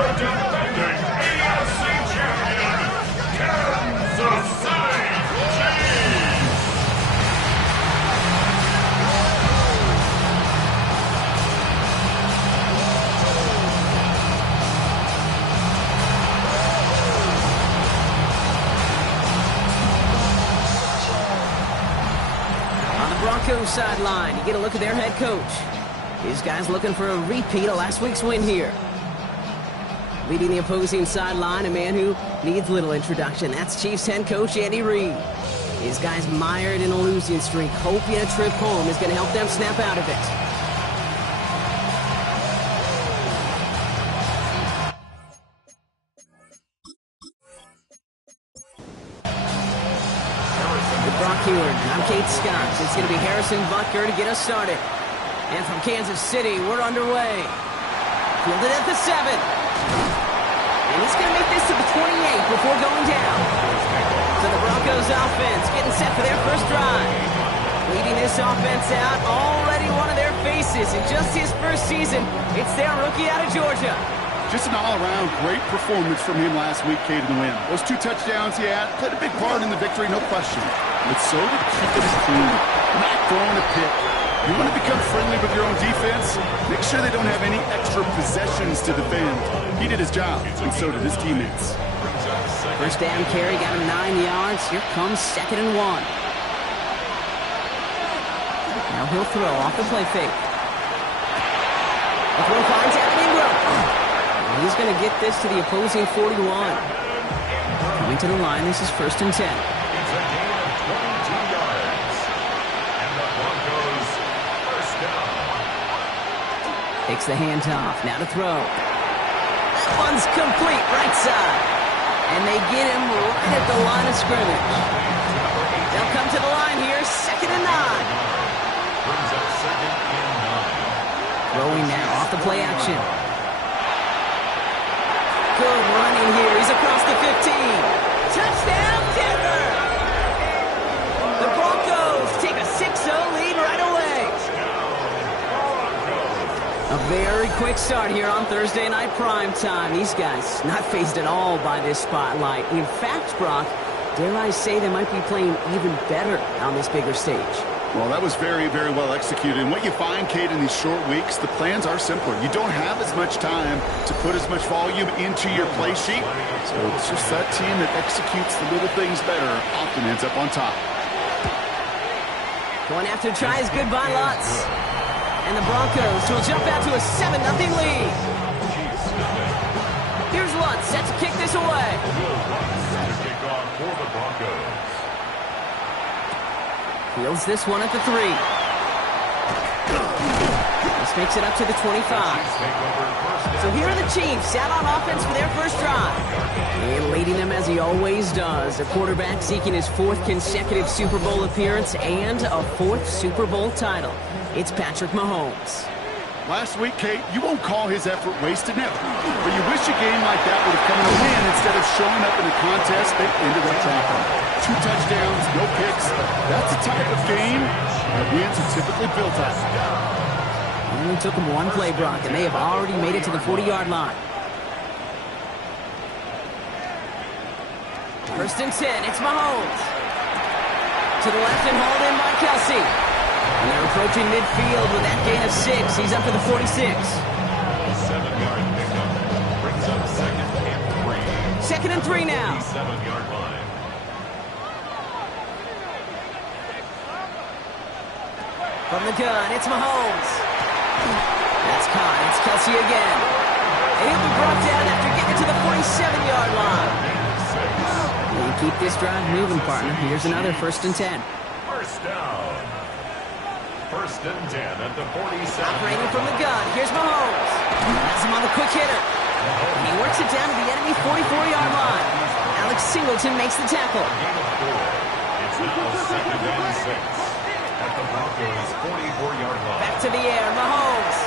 your defending AFC champion, Kansas City Chiefs. On the Broncos sideline, you get a look at their head coach. These guys looking for a repeat of last week's win here. Leading the opposing sideline, a man who needs little introduction. That's Chiefs head coach Andy Reid. These guys mired in a losing streak, hoping a trip home is going to help them snap out of it. The Brock here, I'm Kate Scott. It's going to be Harrison Butker to get us started. And from Kansas City, we're underway. Fielded at the 7. And he's going to make this to the 28 before going down. So the Broncos offense getting set for their first drive. Leading this offense out, already one of their faces in just his first season. It's their rookie out of Georgia. Just an all-around great performance from him last week, Kate, in the win. Those 2 touchdowns he had played a big part in the victory, no question. But so did keeping it clean, not throwing a pick. You want to become friendly with your own defense? Make sure they don't have any extra possessions to defend. He did his job, and so did his teammates. First down carry, got him 9 yards. Here comes 2nd and 1. Now he'll throw off the play fake. The throw finds Evan Ingram. He's going to get this to the opposing 41. Coming to the line, this is 1st and 10. Takes the handoff, now to throw. That one's complete, right side. And they get him right at the line of scrimmage. They'll come to the line here, 2nd and 9. Throwing now, off the play action. Good running here, he's across the 15. Touchdown, Denver! The Broncos take a 6-0 lead right away. A very quick start here on Thursday night prime time. These guys not fazed at all by this spotlight. In fact, Brock, dare I say they might be playing even better on this bigger stage. Well, that was very, very well executed. And what you find, Kate, in these short weeks, the plans are simpler. You don't have as much time to put as much volume into your play sheet. So it's just that team that executes the little things better often ends up on top. Going after tries goodbye lots. And the Broncos will jump out to a 7-0 lead. Here's Lutz set to kick this away. Fields this one at the 3. This makes it up to the 25. So here are the Chiefs out on offense for their first drive. And leading them as he always does. A quarterback seeking his 4th consecutive Super Bowl appearance and a 4th Super Bowl title. It's Patrick Mahomes. Last week, Kate, you won't call his effort wasted, never. But you wish a game like that would have come in a win instead of showing up in a contest they ended up dropping. 2 touchdowns, no picks. That's the type of game that wins are typically built on. It only took them 1 play, Brock, and they have already made it to the 40-yard line. 1st and 10, it's Mahomes. To the left and hauled in by Kelsey. And they're approaching midfield with that gain of 6. He's up to the 46. 7-yard pickup brings up 2nd and 3. 2nd and 3 now. 7-yard line. From the gun, it's Mahomes. That's caught. It's Kelsey again. And he'll be brought down after getting to the 47-yard line. And keep this drive moving, partner. Here's another 1st and 10. First down. 1st and 10 at the 47. Operating from the gun. Here's Mahomes. Has him on the quick hitter. And he works it down to the enemy 44-yard line. Alex Singleton makes the tackle. It's now 2nd and 6 at the Broncos 44-yard line. Back to the air. Mahomes.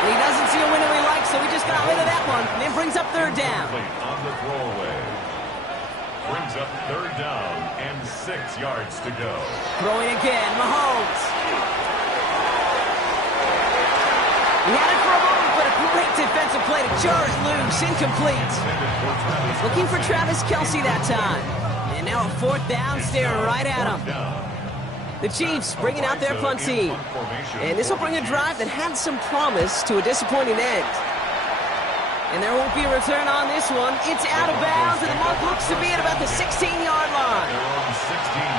And he doesn't see a window he likes, so he just got rid of that one. And then brings up 3rd down. On the throwaway. Brings up 3rd down and 6 yards to go. Throwing again, Mahomes. He had it for a moment, but a great Jars loose, incomplete. Looking for Travis Kelce that time. And now a fourth down, staring right at him. The Chiefs bringing out their punt team. And this will bring a drive that had some promise to a disappointing end. And there won't be a return on this one. It's out of bounds, and the mark looks to be at about the 16-yard line.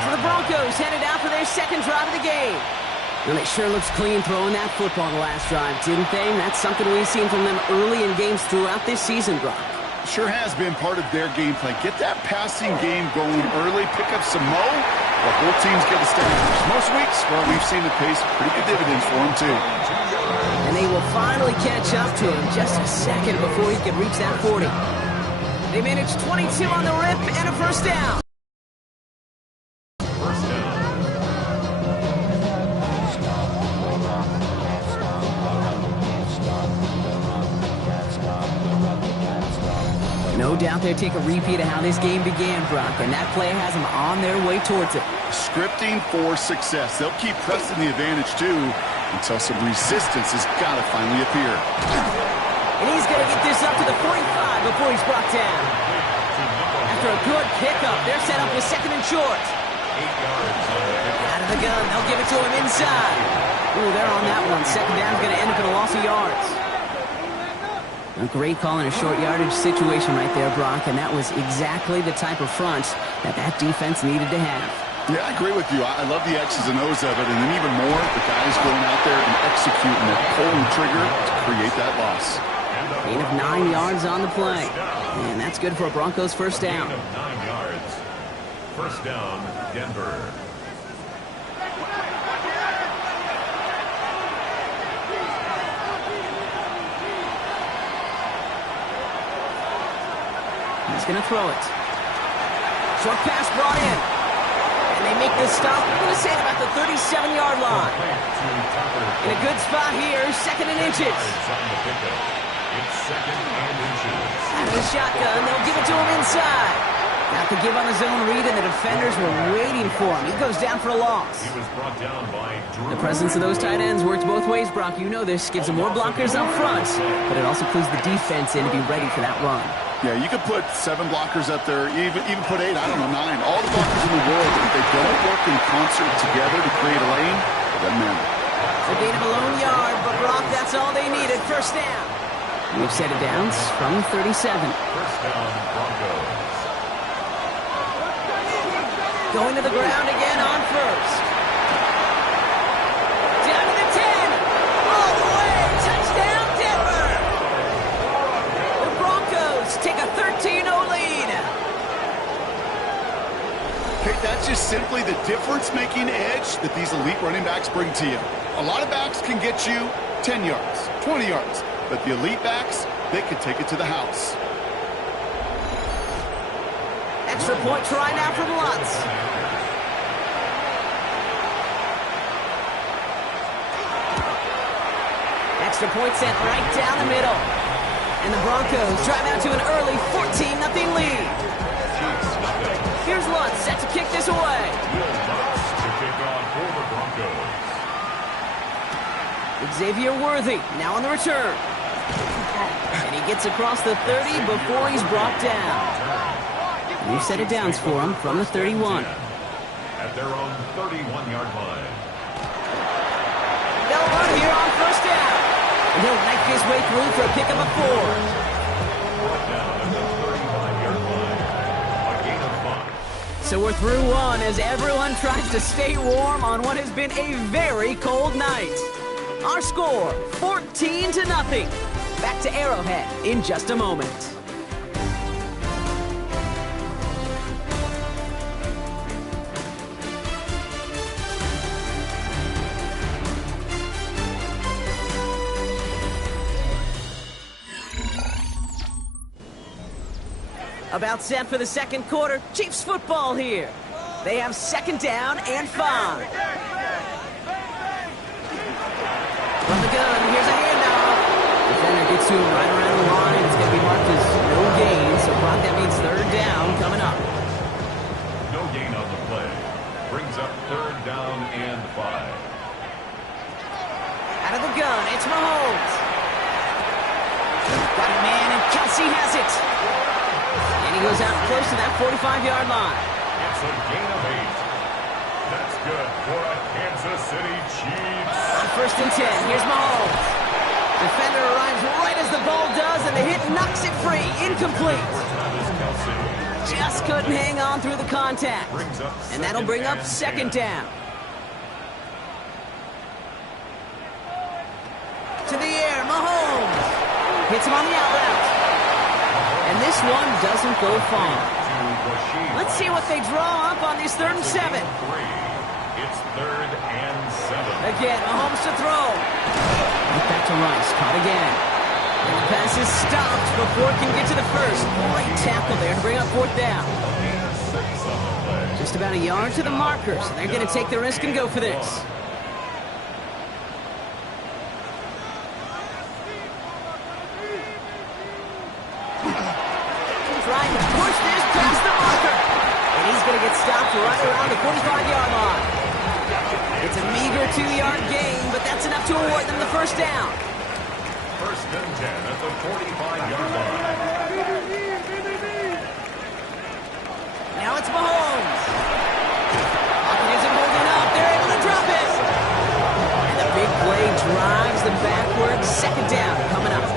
So the Broncos headed out for their second drive of the game. Well, it sure looks clean throwing that football the last drive, didn't they? And that's something we've seen from them early in games throughout this season, Brock. Sure has been part of their game plan. Get that passing game going early, pick up some mo, while both teams get established. Most weeks, well, we've seen it pays pretty good dividends for them, too. And they will finally catch up to him just a second before he can reach that 40. They managed 22 on the rip and a first down. No doubt they'll take a repeat of how this game began, Brock, and that play has them on their way towards it. Scripting for success. They'll keep pressing the advantage, too, until some resistance has got to finally appear. And he's going to get this up to the 45 before he's brought down. After a good pickup, they're set up with second and short. Out of the gun, they'll give it to him inside. Ooh, they're on that one. Second down's going to end up in a loss of yards. A great call in a short yardage situation right there, Brock, and that was exactly the type of front that defense needed to have. Yeah, I agree with you. I love the X's and O's of it, and then even more, the guys going out there and executing it, pulling the trigger to create that loss. Gain of 9 yards on the play, and that's good for a Broncos first down. Gain of 9 yards. First down, Denver. He's going to throw it. Short pass brought in. And they make this stop, I'm going to say about the 37-yard line. In a good spot here, second and inches. It's second and inches. Out of the shotgun, they'll give it to him inside. Got the give on the zone read, and the defenders were waiting for him. He goes down for a loss. He was brought down by Drew. The presence of those tight ends works both ways, Brock. You know this. Gives them more blockers up front, but it also clues the defense in to be ready for that run. Yeah, you could put 7 blockers up there, even put 8, I don't know, 9. All the blockers in the world, if they don't work in concert together to create a lane, it doesn't matter. A gain of a lone yard, but Brock, that's all they needed. First down. We've set it down from 37. First down, Broncos. Going to the ground again on first. Down to the 10. All the way. Touchdown, Denver. The Broncos take a 13-0 lead. Okay, that's just simply the difference-making edge that these elite running backs bring to you. A lot of backs can get you 10 yards, 20 yards, but the elite backs, they can take it to the house. Extra point try now from Lutz. Extra point sent right down the middle. And the Broncos drive out to an early 14-0 lead. Here's Lutz set to kick this away. To kick off for the Broncos. Xavier Worthy now on the return. And he gets across the 30 before he's brought down. We've set it down for him from the 31. At their own 31-yard line. They'll run here on first down. And he'll knife his way through for a pickup of 4. Down at the 35-yard line. A gain of 5. So we're through one as everyone tries to stay warm on what has been a very cold night. Our score, 14-0. Back to Arrowhead in just a moment. About set for the second quarter. Chiefs football here. They have second down and 5. From the gun, here's a handoff. Defender gets to him right around the line. It's going to be marked as no gain. So Brock, that means third down coming up. No gain on the play. Brings up third down and 5. Out of the gun, it's Mahomes. Got a man Yes, he has it. And he goes out close to that 45-yard line. It's a gain of 8. That's good for a Kansas City Chiefs. On 1st and 10, here's Mahomes. Defender arrives right as the ball does, and the hit knocks it free. Incomplete. Just couldn't hang on through the contact. And that'll bring up 2nd down. To the air, Mahomes. Hits him on the out route. And this one doesn't go far. Let's see what they draw up on this 3rd and 7. It's 3rd and 7. Again, Mahomes to throw. Back to Rice, caught again. And the pass is stopped before it can get to the first. Great tackle there to bring up 4th down. Just about a yard to the markers. They're going to take the risk and go for this. Trying to push this past the marker. And he's going to get stopped right around the 45-yard line. It's a meager 2-yard gain, but that's enough to award them the 1st down. 1st and 10 at the 45-yard line. Now it's Mahomes. Pocket isn't holding up. They're able to drop it. And the big play drives them backwards. 2nd down coming up.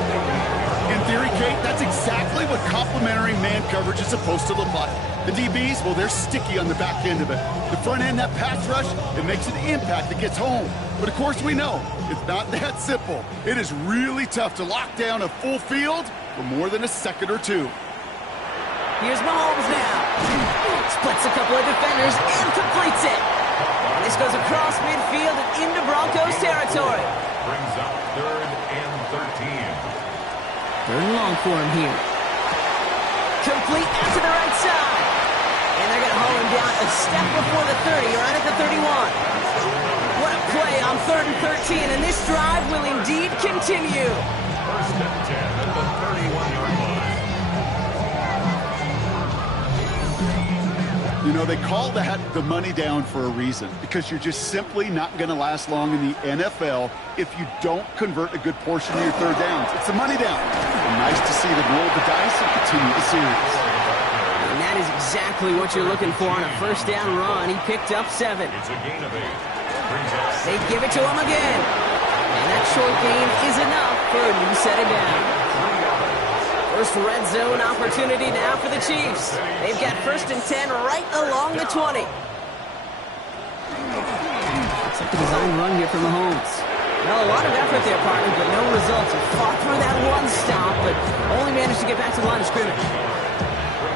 In theory, Kate, that's exactly what complementary man coverage is supposed to look like. The DBs, well, they're sticky on the back end of it. The front end, that pass rush, it makes an impact that gets home. But of course we know, it's not that simple. It is really tough to lock down a full field for more than a second or two. Here's Mahomes now. Splits a couple of defenders and completes it. And this goes across midfield and into Broncos territory. Brings up 3rd and 13. 3rd and long for him here. Complete out to the right side. And they're going to haul him down a step before the 30, right at the 31. What a play on 3rd and 13, and this drive will indeed continue. 1st and 10 at the 31-yard line. You know, they call that the money down for a reason, because you're just simply not going to last long in the NFL if you don't convert a good portion of your 3rd downs. It's the money down. And nice to see them roll the dice and continue the series. And that is exactly what you're looking for on a 1st down run. He picked up 7. It's a gain of 8. They give it to him again. And that short gain is enough for a new set of downs. First red zone opportunity now for the Chiefs. They've got 1st and 10 right along the 20. It's like a design run here for Mahomes. Well, a lot of effort there, partner, but no results. He fought through that one stop, but only managed to get back to the line of scrimmage.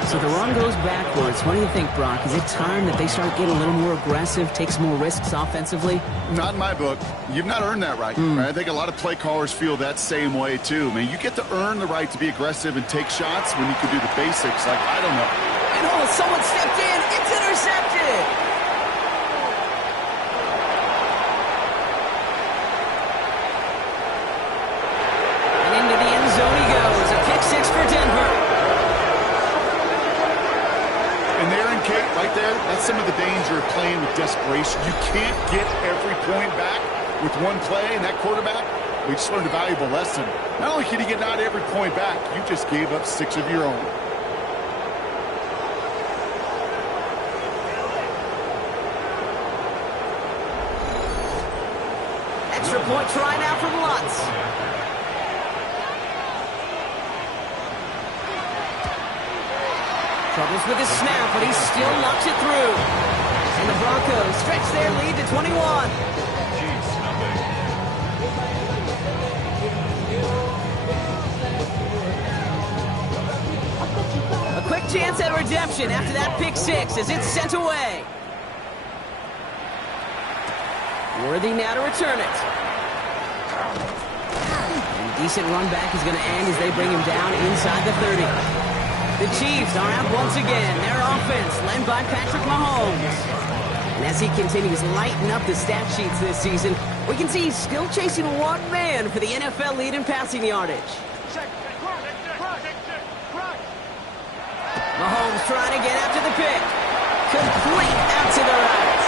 So the run goes backwards. What do you think, Brock? Is it time that they start getting a little more aggressive, take some more risks offensively? Not in my book. You've not earned that right. I think a lot of play callers feel that same way, too. I mean, you get to earn the right to be aggressive and take shots when you can do the basics. Like, I don't know. And oh, someone stepped in. It's intercepted. And into the end zone he goes. A pick 6 for Denver. And there in Kate, right there, that's some of the danger of playing with desperation. You can't get every point back with one play, and that quarterback, we just learned a valuable lesson. Not only can you get not every point back, you just gave up 6 of your own. Extra point try now from Lutz. Troubles with his snap, but he still knocks it through. And the Broncos stretch their lead to 21. A quick chance at redemption after that pick 6 as it's sent away. Worthy now to return it. And a decent run back is going to end as they bring him down inside the 30. The Chiefs are out once again. Their offense led by Patrick Mahomes. And as he continues lighting up the stat sheets this season, we can see he's still chasing one man for the NFL lead in passing yardage. Mahomes trying to get after the pick. Complete out to the right.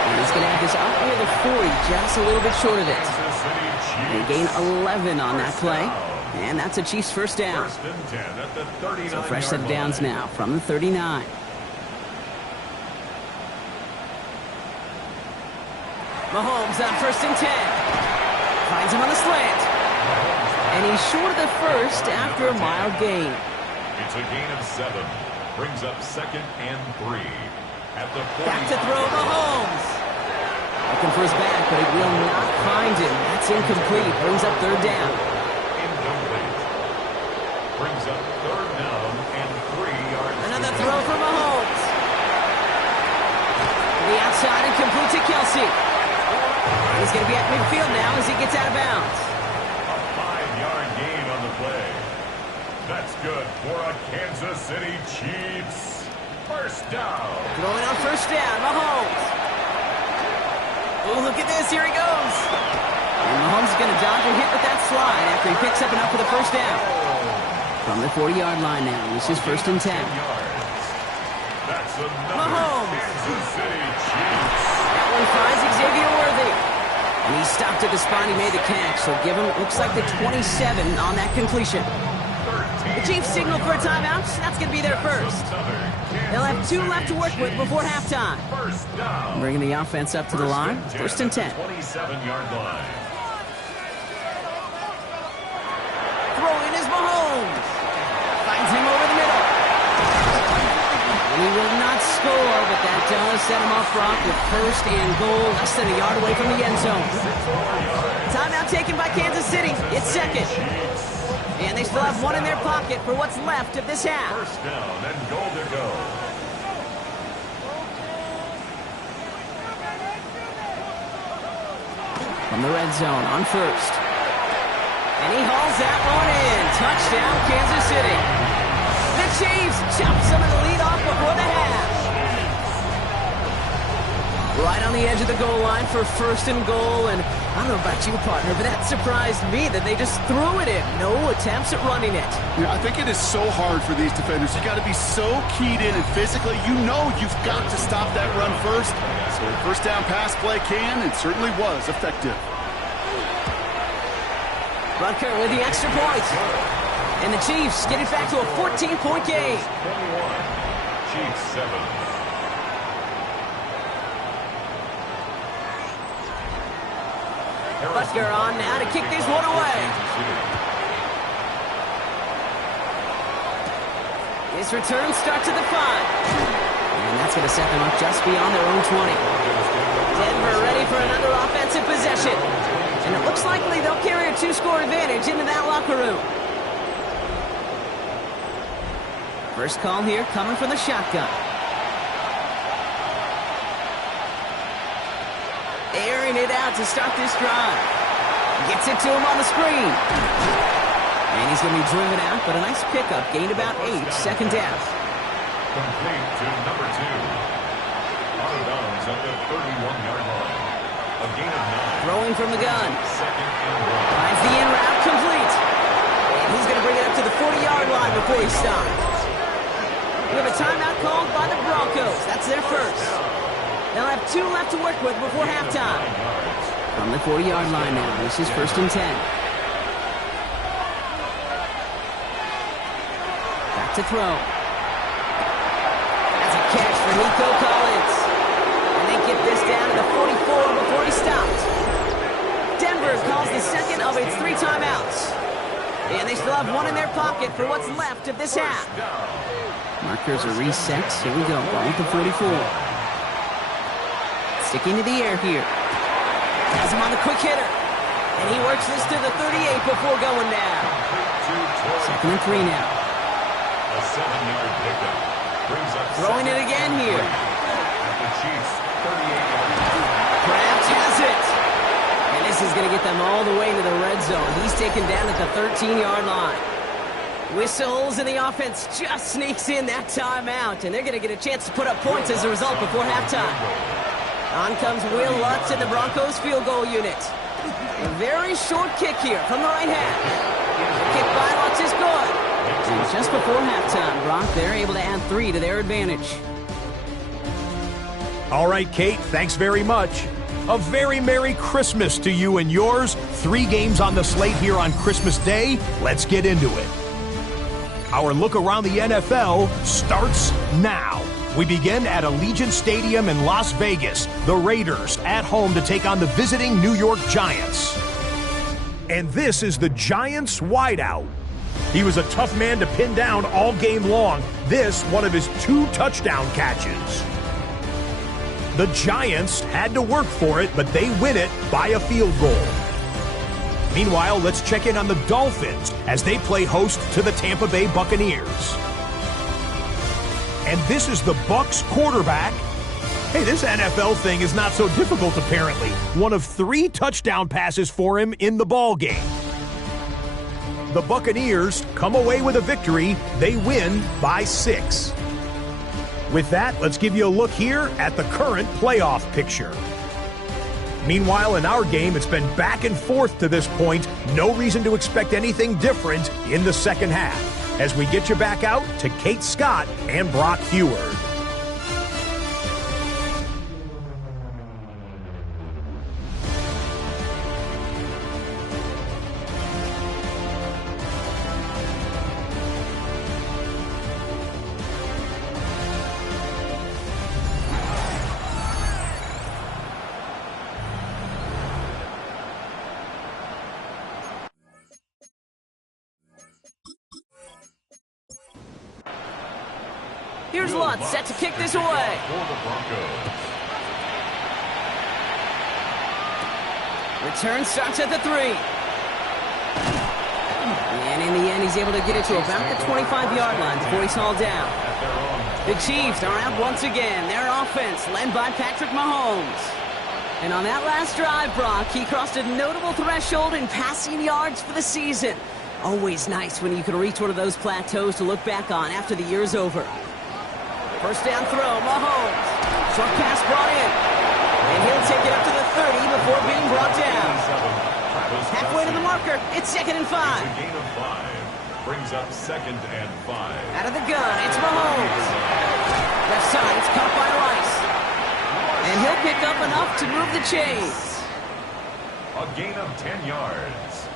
And he's going to have this up near the 40, just a little bit short of it. They gain 11 on that play. And that's a Chiefs first down. First and 10 at the 39-yard So fresh set of downs line. now from the 39. Mahomes on first and 10. Finds him on the slant. And he's short of the first after a mild gain. It's a gain of 7. Brings up second and 3. At the 40. Back to throw Mahomes. Looking for his back, but he will not find him. That's incomplete. Brings up third down. Incomplete. Brings up third down and 3 yards. Another throw for Mahomes. To the outside and complete to Kelsey. He's going to be at midfield now as he gets out of bounds. A 5-yard gain on the play. That's good for a Kansas City Chiefs. First down. Throwing on first down, Mahomes. Oh, look at this. Here he goes. And Mahomes is going to dodge a hit with that slide after he picks up enough for the first down. From the 40-yard line now, this is first and 10. That's another Mahomes. Kansas City Chiefs. That one finds Xavier Worthy. And he stopped at the spot. He made the catch. So give him, looks like the 27 on that completion. The Chiefs signal for a timeout. That's going to be their first. They'll have 2 left to work with before halftime. First down. Bringing the offense up to the line. First and 10. 27-yard line. Throwing is Mahomes. Finds him over the middle. And he will not score, but that does set him off Brock with first and goal, less than a yard away from the end zone. Timeout taken by Kansas City. It's second. And they still have 1 in their pocket for what's left of this half. First down and goal to go. From the red zone on first. And he hauls that one in. Touchdown, Kansas City. The Chiefs chop some of the lead off before the half. Right on the edge of the goal line for first and goal. And I don't know about you, partner, but that surprised me that they just threw it in. No attempts at running it. Yeah, I think it is so hard for these defenders. You got to be so keyed in and physically. You know you've got to stop that run first. So the first down pass play can and certainly was effective. Butker with the extra point. And the Chiefs get it back to a 14-point game. 21. Chiefs 7. Butker on now to kick this one away. His return starts at the 5. And that's going to set them up just beyond their own 20. Denver ready for another offensive possession. And it looks likely they'll carry a 2-score advantage into that locker room. First call here coming from the shotgun. Airing it out to start this drive. Gets it to him on the screen. And he's going to be driven out, but a nice pickup. Gained about 8. Second down. Complete to number 2. Out of bounds at the 31-yard line. A gain of 9. Throwing from the gun. Second and 1. Finds the in route complete. And he's going to bring it up to the 40-yard line before he stops. We have a timeout called by the Broncos. That's their first. They'll have 2 left to work with before halftime. From the 40-yard line now, this is first and 10. Back to throw. That's a catch for Nico Collins. And they get this down to the 44 before he stops. Denver calls the second of its 3 timeouts. And they still have 1 in their pocket for what's left of this half. Markers are reset. Here we go. Ball with the 44. Sticking to the air here. Has him on the quick hitter. And he works this to the 38 before going down. Second and 3 now. A 7-yard pickup. Brings up Throwing it again here. At the Chiefs 38-yard line. Kraft has it. And this is going to get them all the way to the red zone. He's taken down at the 13-yard line. Whistles and the offense just sneaks in that timeout. And they're going to get a chance to put up points as a result before halftime. On comes Will Lutz in the Broncos field goal unit. A very short kick here from the right half. The kick by Lutz is good. And just before halftime, Brock, they're able to add 3 to their advantage. All right, Kate, thanks very much. A very Merry Christmas to you and yours. 3 games on the slate here on Christmas Day. Let's get into it. Our look around the NFL starts now. We begin at Allegiant Stadium in Las Vegas. The Raiders at home to take on the visiting New York Giants. And this is the Giants wideout. He was a tough man to pin down all game long. This, one of his 2 touchdown catches. The Giants had to work for it, but they win it by a field goal. Meanwhile, let's check in on the Dolphins as they play host to the Tampa Bay Buccaneers. And this is the Bucs quarterback. Hey, this NFL thing is not so difficult apparently. One of 3 touchdown passes for him in the ball game. The Buccaneers come away with a victory. They win by 6. With that, let's give you a look here at the current playoff picture. Meanwhile, in our game, it's been back and forth to this point. No reason to expect anything different in the second half. As we get you back out to Kate Scott and Brock Heward. Here's Lutz, set to kick this away. Return starts at the 3. And in the end, he's able to get it to about the 25-yard line before he's hauled down. The Chiefs are out once again. Their offense led by Patrick Mahomes. And on that last drive, Brock, he crossed a notable threshold in passing yards for the season. Always nice when you can reach one of those plateaus to look back on after the year's over. First down throw, Mahomes. Short pass brought in. And he'll take it up to the 30 before being brought down. Halfway to the marker, it's 2nd and 5. Gain of 5 brings up 2nd and 5. Out of the gun, it's Mahomes. Left side, it's caught by Rice. And he'll pick up enough to move the chains. A gain of 10 yards.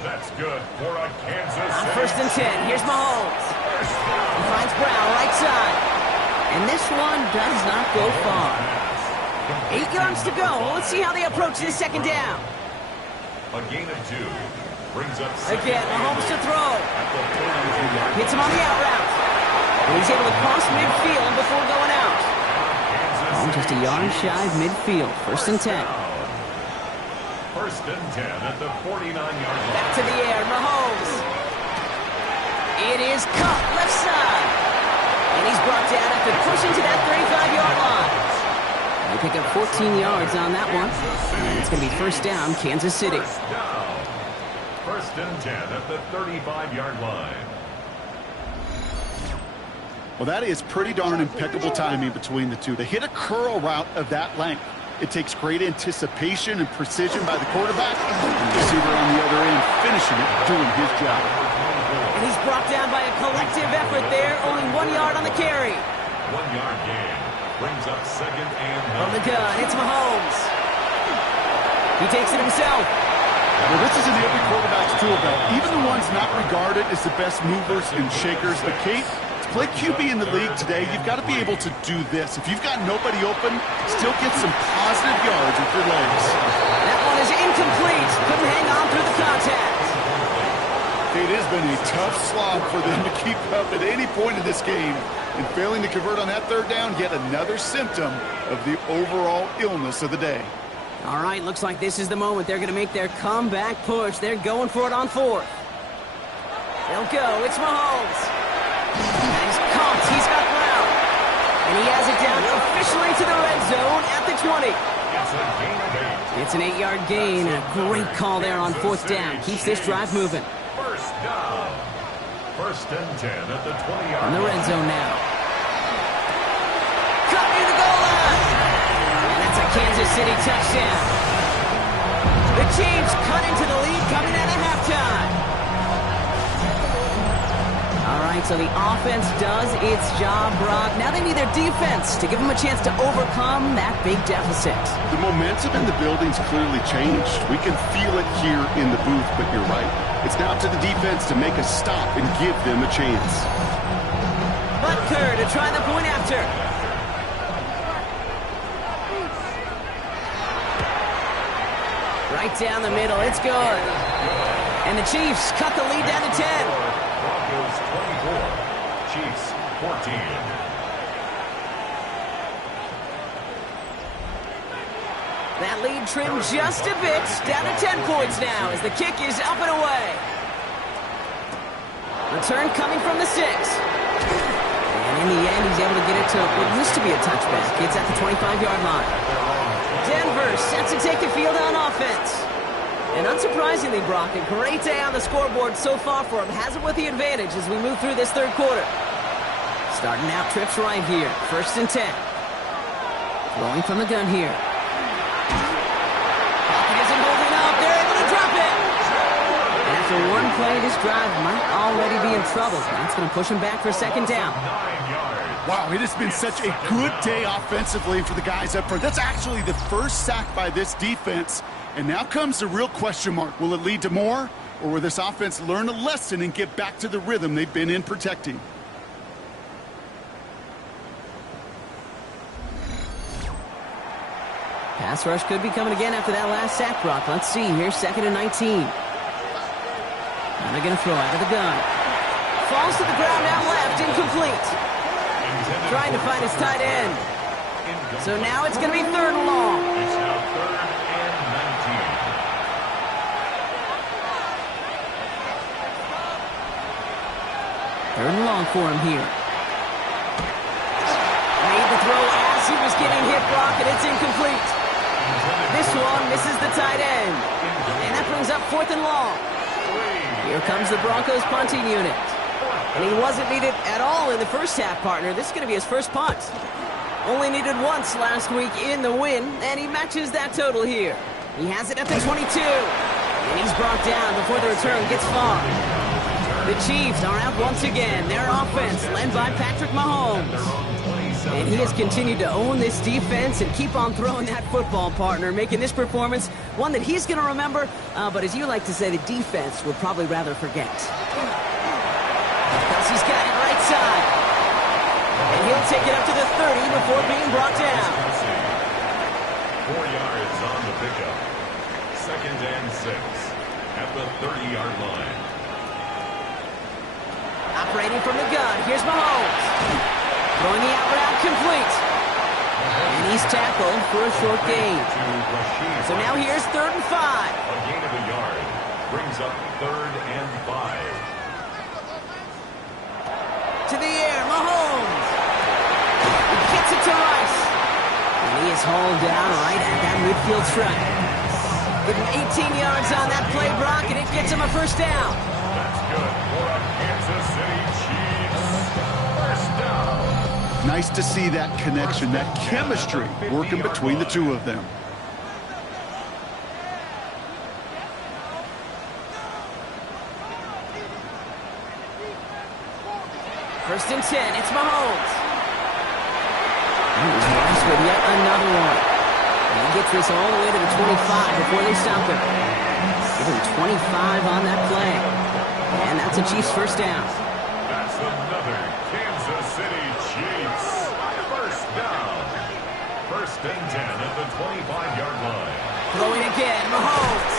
That's good for a Kansas City. On 1st and 10, here's Mahomes. He finds Brown, right side. And this one does not go far. 8 yards to go. Let's see how they approach this second down. A gain of 2 brings up again, Mahomes to throw. Hits him on the out route. And he's able to cross midfield before going out. Just a yard shy of midfield. 1st and 10. 1st and 10 at the 49-yard line. Back to the air, Mahomes. It is cut left side. And he's brought down after pushing to that 35-yard line. They pick up 14 yards on that one. And it's going to be 1st down, Kansas City. 1st and 10 at the 35-yard line. Well, that is pretty darn impeccable timing between the two. To hit a curl route of that length, it takes great anticipation and precision by the quarterback. And the receiver on the other end finishing it, doing his job. And he's brought down by a collective effort there. Only 1 yard on the carry. 1-yard gain brings up 2nd and 9. On the gun, it's Mahomes. He takes it himself. Well, this is in every quarterback's tool belt. Even the ones not regarded as the best movers and shakers. But Kate, to play QB in the league today, you've got to be able to do this. If you've got nobody open, still get some positive yards with your legs. That one is incomplete. Couldn't hang on through the contact. It has been a tough slog for them to keep up at any point in this game. And failing to convert on that 3rd down, yet another symptom of the overall illness of the day. All right, looks like this is the moment they're going to make their comeback push. They're going for it on 4th. They'll go. It's Mahomes. And he's caught. He's got Brown. And he has it down officially to the red zone at the 20. It's an 8-yard gain. A great call there on 4th down. Keeps this drive moving. 1st down. 1st and 10 at the 20-yard line. In the red zone now. Cut near the goal line. And that's a Kansas City touchdown. The Chiefs cut into the lead coming out of halftime. All right, So the offense does its job, Brock. Now they need their defense to give them a chance to overcome that big deficit. The momentum in the building's clearly changed. We can feel it here in the booth, but you're right. It's now to the defense to make a stop and give them a chance. Butker to try the point after. Right down the middle. It's good. And the Chiefs cut the lead down to 10. Broncos 24, Chiefs 14. That lead trimmed just a bit. Down to 10 points now as the kick is up and away. Return coming from the 6. And in the end, he's able to get it to what used to be a touchback. It's at the 25-yard line. Denver set to take the field on offense. And unsurprisingly, Brock, a great day on the scoreboard so far for him. Has it with the advantage as we move through this third quarter. Starting out trips right here. 1st and 10. Throwing from the gun here. Pocket isn't holding up. They're able to drop it. And after one play, this drive might already be in trouble. That's going to push him back for 2nd down. Wow, it has been such a good day offensively for the guys up front. That's actually the first sack by this defense. And now comes the real question mark. Will it lead to more? Or will this offense learn a lesson and get back to the rhythm they've been in protecting? Pass rush could be coming again after that last sack, Brock. Let's see here, 2nd and 19. Now they're going to throw out of the gun. Falls to the ground out left, incomplete. Trying to find his tight end. So now it's going to be 3rd and long. It's now 3rd and 19. 3rd and long for him here. Made the throw as he was getting hit, Brock, and it's incomplete. This one misses the tight end. And that brings up 4th and long. Here comes the Broncos punting unit. And he wasn't needed at all in the first half, partner. This is going to be his first punt. Only needed once last week in the win, and he matches that total here. He has it at the 22. And he's brought down before the return gets far. The Chiefs are out once again. Their offense led by Patrick Mahomes. And he has continued to own this defense and keep on throwing that football, partner, making this performance one that he's going to remember, but as you like to say, the defense would probably rather forget. He's got it right side. And he'll take it up to the 30 before being brought down. 4 yards on the pickup. 2nd and 6 at the 30-yard line. Operating from the gun, here's Mahomes. Throwing the out route complete. And he's tackled for a short gain. So now here's 3rd and 5. A gain of a yard brings up 3rd and 5. To the air, Mahomes. He gets it to Rice. And he is hauled down right at that midfield stripe. Give him 18 yards on that play, Brock, and it gets him a 1st down. That's good for a Kansas City Chiefs. 1st down. Nice to see that connection, that chemistry working between the two of them. 1st and 10, it's Mahomes. And he's Rice with yet another one. And he gets this all the way to the 25 before they stop him. Give him 25 on that play. And that's a Chiefs 1st down. That's another Kansas City Chiefs 1st down. 1st and 10 at the 25-yard line. Throwing again, Mahomes.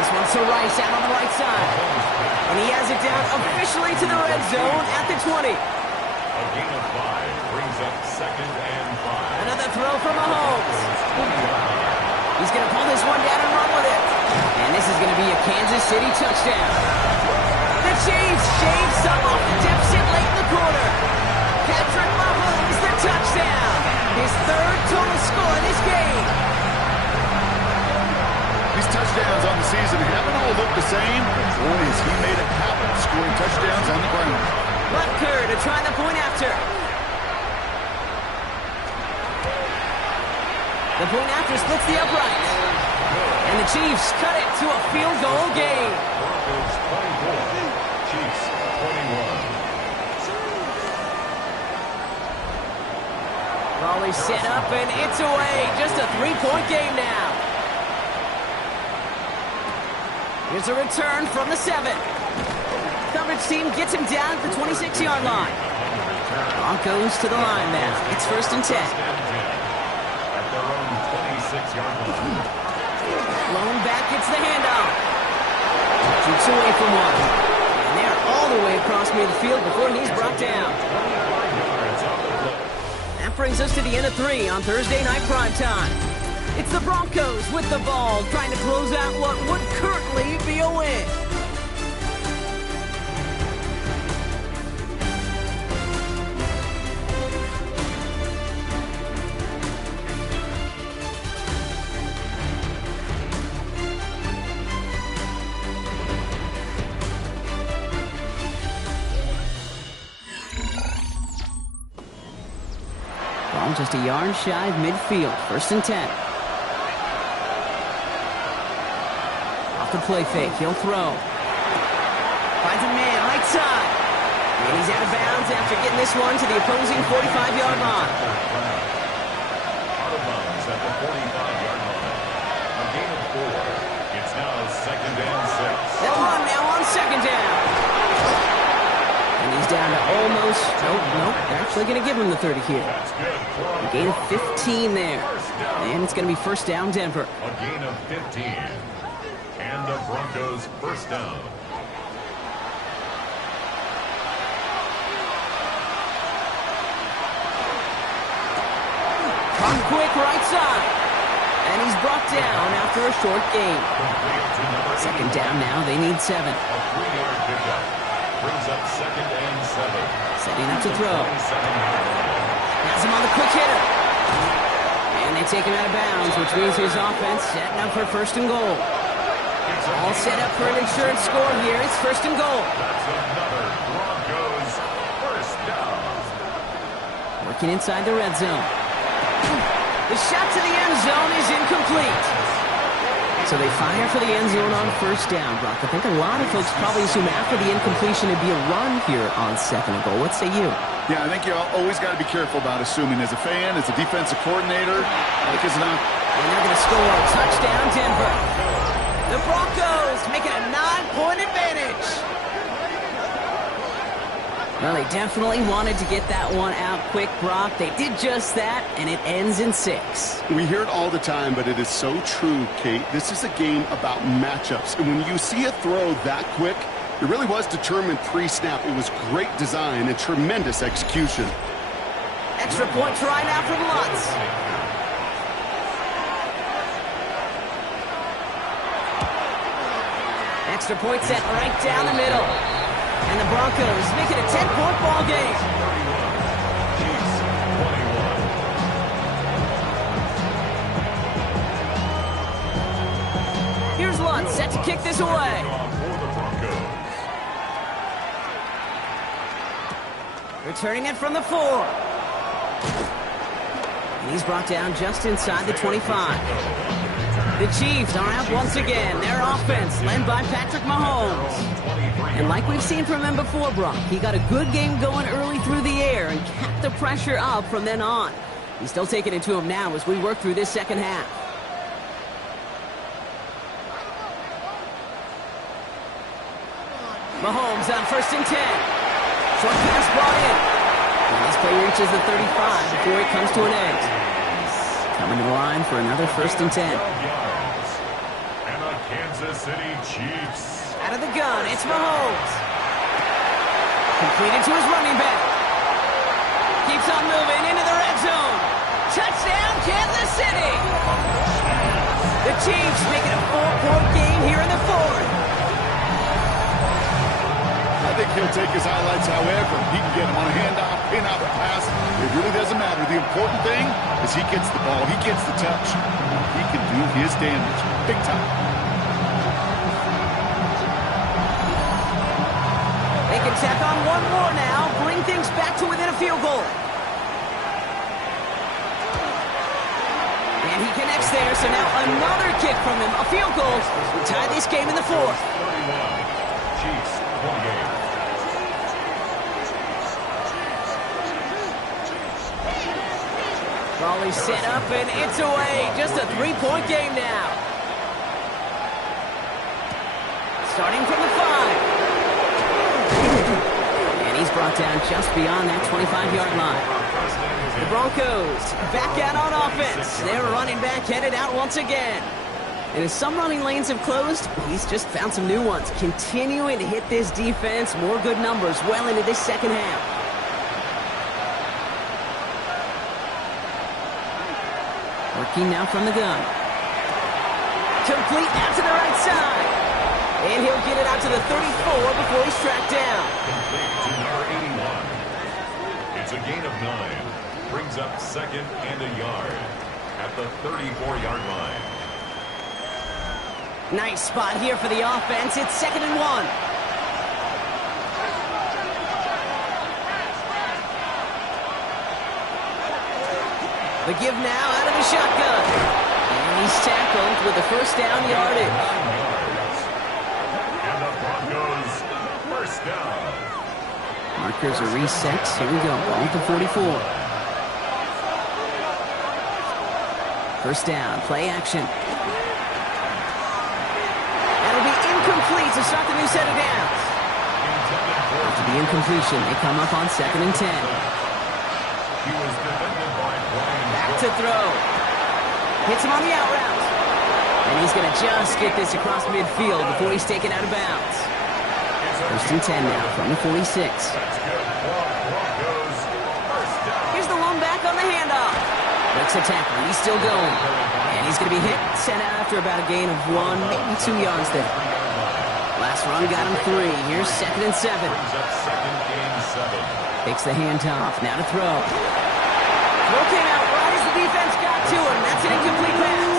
This one's to Rice out on the right side. And he has it down officially to the red zone at the 20. A gain of 5 brings up 2nd and 5. Another throw from Mahomes. He's going to pull this one down and run with it. And this is going to be a Kansas City touchdown. The Chiefs shave some off the deficit late in the quarter. Patrick Mahomes, the touchdown. His 3rd total score in this game. These touchdowns on the season haven't all looked the same. Boy, has he made a habit of scoring touchdowns on the ground. Butker to try the point after. The point after splits the uprights. And the Chiefs cut it to a field goal game. Broncos 24, Chiefs 21. he's set up, and it's away. Just a 3-point game now. Here's a return from the 7. Coverage team gets him down at the 26-yard line. Broncos to the line now. It's 1st and 10. At their own 26-yard line. Lone back gets the handoff. Shoots away from one. And they're all the way across midfield before he's brought down. That brings us to the end of 3 on Thursday Night Primetime. It's the Broncos with the ball, trying to close out what would currently be a win. Ball just a yard shy of midfield. 1st and 10. Off the play fake. He'll throw. Finds a man right side. And he's out of bounds after getting this one to the opposing 45-yard line. Out of bounds at the 45-yard line. A gain of 4. It's now 2nd and 6. They'll run now on 2nd down. And he's down to almost... Nope. They're actually going to give him the 30 here. That's good. A gain of 15 there. And it's going to be 1st down, Denver. A gain of 15. And the Broncos 1st down. Run quick right side. And he's brought down after a short gain. 2nd down now. They need 7. A 3-yard pickup. Brings up 2nd and 7. Setting up to throw. Has him on the quick hitter. And they take him out of bounds, which means his offense setting up for 1st and goal. All set up for an insurance score here. It's 1st and goal. That's another Broncos 1st down. Working inside the red zone. The shot to the end zone is incomplete. So they fire for the end zone on 1st down, Brock. I think a lot of folks probably assume after the incompletion it'd be a run here on 2nd and goal. What say you? Yeah, I think you always got to be careful about assuming as a fan, as a defensive coordinator, because not. And they're going to score a touchdown, Denver. The Broncos making a 9-point advantage. Well, they definitely wanted to get that one out quick, Brock. They did just that, and it ends in 6. We hear it all the time, but it is so true, Kate. This is a game about matchups. And when you see a throw that quick, it really was determined pre-snap. It was great design and tremendous execution. Extra point try now from Lutz. Extra point set right down the middle. And the Broncos make it a 10-point ball game. 31. Here's Lutz set to kick this away. Returning it from the 4. And he's brought down just inside the 25. The Chiefs are out once again. Their offense led by Patrick Mahomes. And like we've seen from him before, Brock, he got a good game going early through the air and kept the pressure up from then on. He's still taking it to him now as we work through this second half. Mahomes on 1st and 10. Short pass brought in. And this play reaches the 35 before it comes to an end. Coming to the line for another 1st and 10. And the Kansas City Chiefs. Out of the gun, it's Mahomes. Completed to his running back. Keeps on moving into the red zone. Touchdown, Kansas City. The Chiefs making a 4-point game here in the 4th. I think he'll take his highlights however he can get him on a handoff, pin out a pass. It really doesn't matter. The important thing is he gets the ball, he gets the touch. He can do his damage big time. They can tack on one more now, bring things back to within a field goal. And he connects there, so now another kick from him, a field goal to tie this game in the 4th. 31. Chiefs, 28. Ball is set up, and it's away. Just a three-point game now. Starting from the 5. And he's brought down just beyond that 25-yard line. The Broncos back out on offense. Their running back headed out once again. And as some running lanes have closed, he's just found some new ones. Continuing to hit this defense. More good numbers well into this second half. Working now from the gun. Complete out to the right side. And he'll get it out to the 34 before he's tracked down. Complete to number 81. It's a gain of 9. Brings up second and a yard at the 34-yard line. Nice spot here for the offense. It's 2nd and 1. The give now out of the shotgun. And he's tackled with the first down yardage. And the Broncos first down. Markers are reset. Here we go. Ball at the 44. First down. Play action. That'll be incomplete to start the new set of downs. After the incompletion, they come up on 2nd and 10. He was defended by Brian. Back to throw. Hits him on the out route. And he's going to just get this across midfield before he's taken out of bounds. First and 10 now from the 46. That's good. Broncos first down. Here's the one back on the handoff. Breaks a tackle. He's still going. And he's going to be hit, sent out after about a gain of 1, maybe 2 yards there. Last run got him 3. Here's 2nd and 7. Brings up second and 7. Takes the handoff. Now to throw. Throw came out right as the defense got to him. That's an incomplete pass.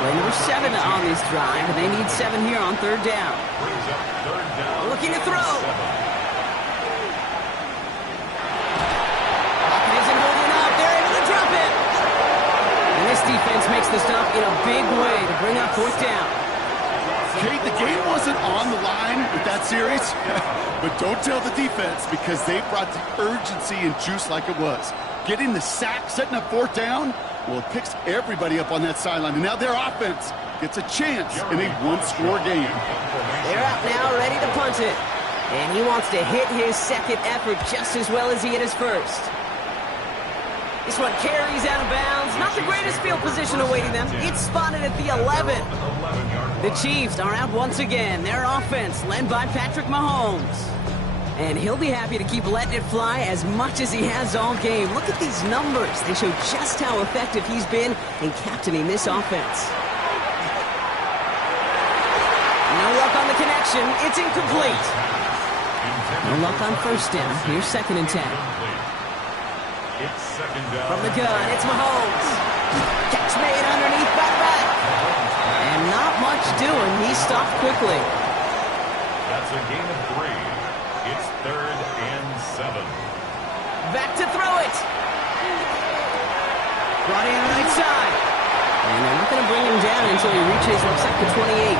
Play number 7 on this drive, and they need 7 here on 3rd down. Brings up 3rd down. Looking to throw. 7. Pocket isn't holding up. They're able to drop it. And this defense makes the stop in a big way to bring up 4th down. Kate, the game wasn't on the line with that series, but don't tell the defense because they brought the urgency and juice like it was. Getting the sack, setting up 4th down, well, it picks everybody up on that sideline. And now their offense gets a chance in a one-score game. They're out now, ready to punt it. And he wants to hit his second effort just as well as he hit his first. This one carries out of bounds. Not the greatest field position awaiting them. It's spotted at the 11. The Chiefs are out once again. Their offense led by Patrick Mahomes. And he'll be happy to keep letting it fly as much as he has all game. Look at these numbers. They show just how effective he's been in captaining this offense. No luck on the connection. It's incomplete. No luck on first down. Here's 2nd and 10. It's 2nd down. From the gun, it's Mahomes. Catch made underneath by back. And not much doing. He stopped quickly. That's a gain of 3. It's 3rd and 7. Back to throw it. Brought in right side. And they're not going to bring him down until he reaches, looks like, the 28.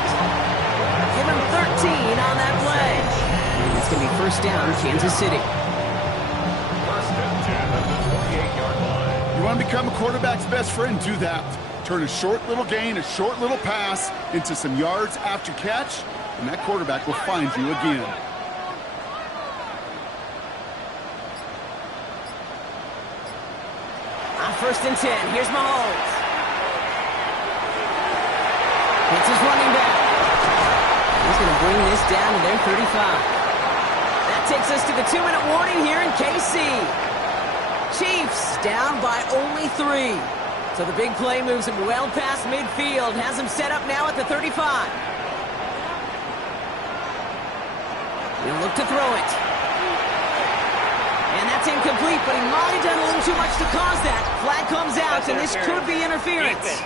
Give him 13 on that play. And it's going to be first down, Kansas City. First and 10 at the 28-yard line. You want to become a quarterback's best friend? Do that. Turn a short little gain, a short little pass into some yards after catch, and that quarterback will find you again. On 1st and 10, here's Mahomes. It's his running back. He's going to bring this down to their 35. That takes us to the 2-minute warning here in KC. Chiefs down by only 3. So the big play moves him well past midfield. Has him set up now at the 35. He'll look to throw it. And that's incomplete, but he might have done a little too much to cause that. Flag comes out, and this could be interference.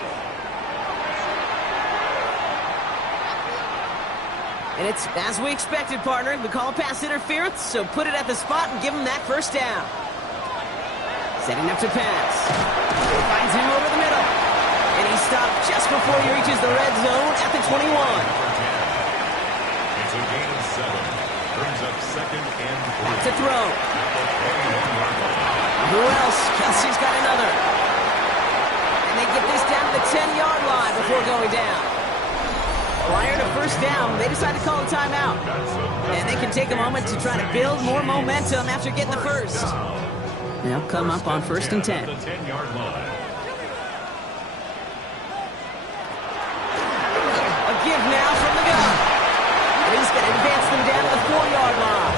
And it's as we expected, partner. We call pass interference, so put it at the spot and give him that first down. Setting up to pass. Finds him over the middle. And he stopped just before he reaches the red zone at the 21. It's a gain of 7. Brings up 2nd and 3. Back to throw. Who else? Kelsey's got another. And they get this down to the 10-yard line before going down. Prior to first down, they decide to call a timeout. And they can take a moment to try to build more momentum after getting the first. They'll come up on 1st and 10. A give now from the gun. And he's going to advance them down to the 4-yard line.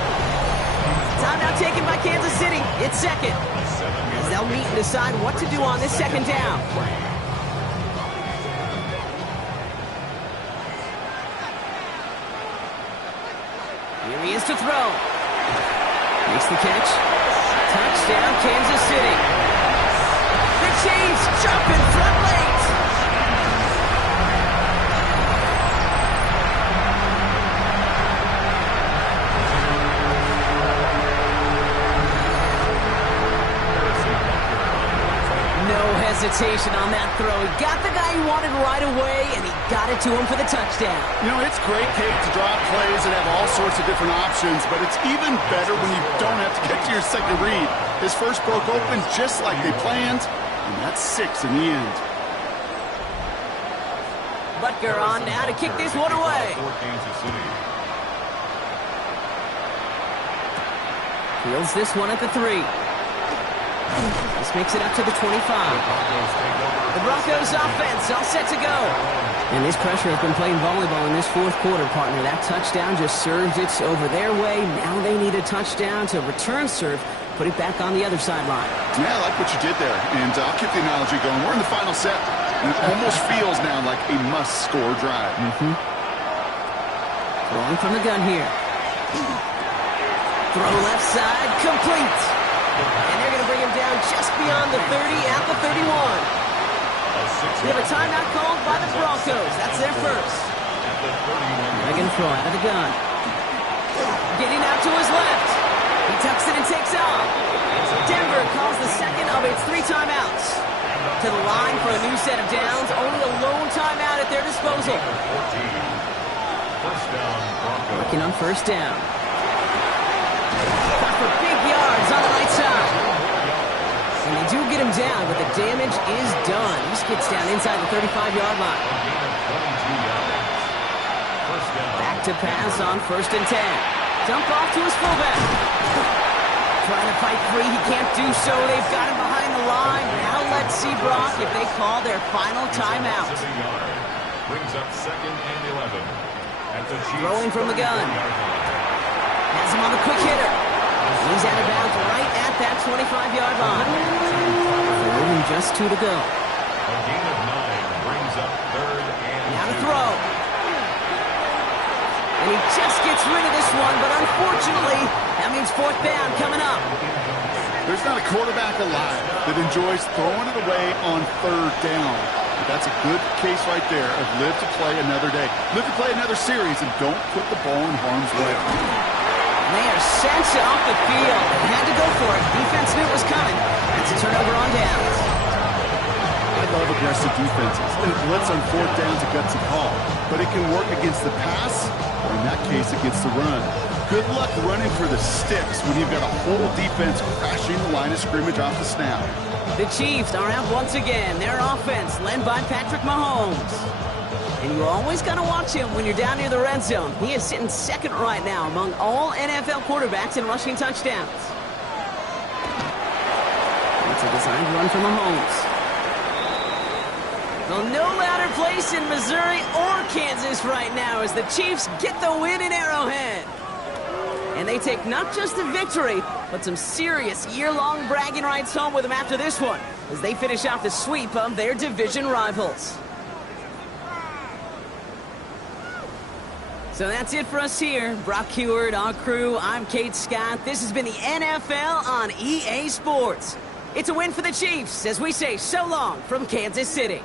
Timeout taken by Kansas City. It's second. As they'll meet and decide what to do on this second down. Here he is to throw. Makes the catch. Touchdown, Kansas City. The Chiefs jump in front late. Hesitation on that throw. He got the guy he wanted right away, and he got it to him for the touchdown. You know, it's great, Kate, to drop plays and have all sorts of different options, but it's even better when you don't have to get to your second read. His first broke open just like they planned, and that's 6 in the end. Butker on now to kick this one away. Fields this one at the 3. This makes it up to the 25. The Broncos offense all set to go. And this pressure has been playing volleyball in this fourth quarter, partner. That touchdown just served it over their way. Now they need a touchdown to return serve, put it back on the other sideline. Yeah, I like what you did there. And I'll keep the analogy going. We're in the final set. And it almost feels now like a must-score drive. Throwing from the gun here. Throw left side, complete. And they're going to bring him down just beyond the 30 at the 31. We have a timeout called by the Broncos. That's their first. They're going to throw out of the gun. Getting out to his left. He tucks it and takes off. Denver calls the second of its 3 timeouts. To the line for a new set of downs. Only a lone timeout at their disposal. Working on first down. Cut for big yards on the right side. And they do get him down, but the damage is done. He gets down inside the 35-yard line. Back to pass on 1st and 10. Dump off to his fullback. Trying to fight free. He can't do so. They've got him behind the line. Now let's see, Brock, if they call their final timeout. Brings up 2nd and 11. Throwing from the gun. Has him on the quick hitter. He's out of bounds right at that 25-yard line. Third and just 2 to go. A gain of 9 brings up 3rd and now to throw. And he just gets rid of this one, but unfortunately, that means 4th down coming up. There's not a quarterback alive that enjoys throwing it away on 3rd down. But that's a good case right there of live to play another day. Live to play another series, and don't put the ball in harm's way. They are sent off the field. They had to go for it. Defense knew it was coming. That's a turnover on downs. I love aggressive defenses. And a blitz on 4th down is a gutsy call. But it can work against the pass, or in that case, against the run. Good luck running for the sticks when you've got a whole defense crashing the line of scrimmage off the snap. The Chiefs are out once again. Their offense led by Patrick Mahomes. And you always got to watch him when you're down near the red zone. He is sitting 2nd right now among all NFL quarterbacks in rushing touchdowns. It's a designed run from Mahomes. Well, no louder place in Missouri or Kansas right now as the Chiefs get the win in Arrowhead. And they take not just a victory, but some serious year-long bragging rights home with them after this one as they finish off the sweep of their division rivals. So that's it for us here. Brock Heward, our crew, I'm Kate Scott. This has been the NFL on EA Sports. It's a win for the Chiefs as we say so long from Kansas City.